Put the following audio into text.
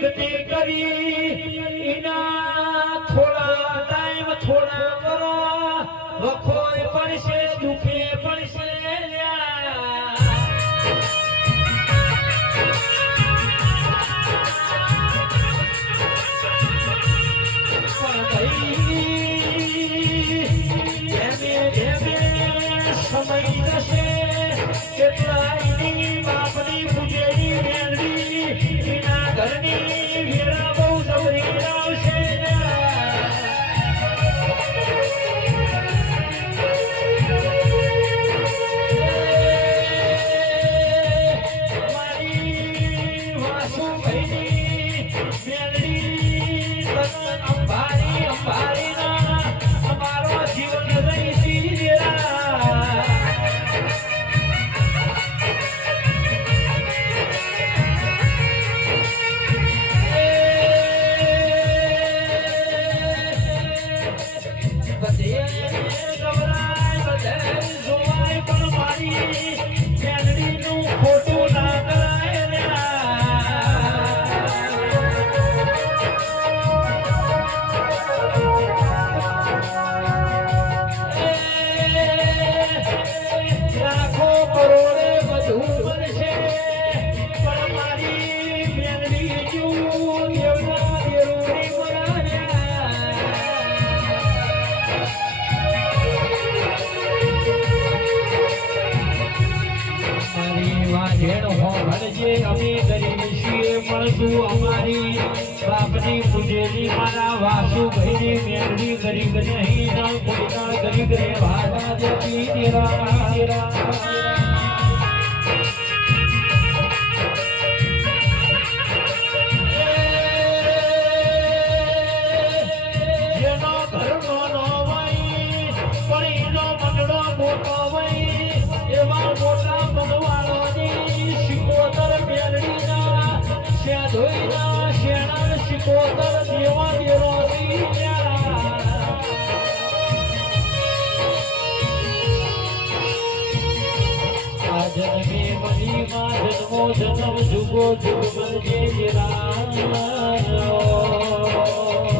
ભક્તિ કરી એના થોડા ટાઈમ થોડા વરા વખોય પડશે દુખે પડશે સમય જશે કેટલાયની બાપની પૂજેલી મેળવી એના ઘરની વેળા બહુ જબરી આવશે મારી વાસુ ભાઈની મેળવી અંબારી અંબારી ના અમારો જીવન રહીશી અમે ગરીબ છીએ પણ તું અમારી બાપની પૂજેલી મારા વાસુ ભાઈની મેળવી ગરીબ નહીં ના કોઈના ગરીબ રે ભાડા દેતી તેરા જેનો ઘરનો નો વઈ પણ એનો મનડો મોટો વઈ એવા મોટા મનવાળોની શિકોતર મેળવીના શેધોઈના શેણા શિકોતર દેવા દેરોની આ જન્મે બનીમાં જન્મો જન્મ જુગો જુગ બનજે જરા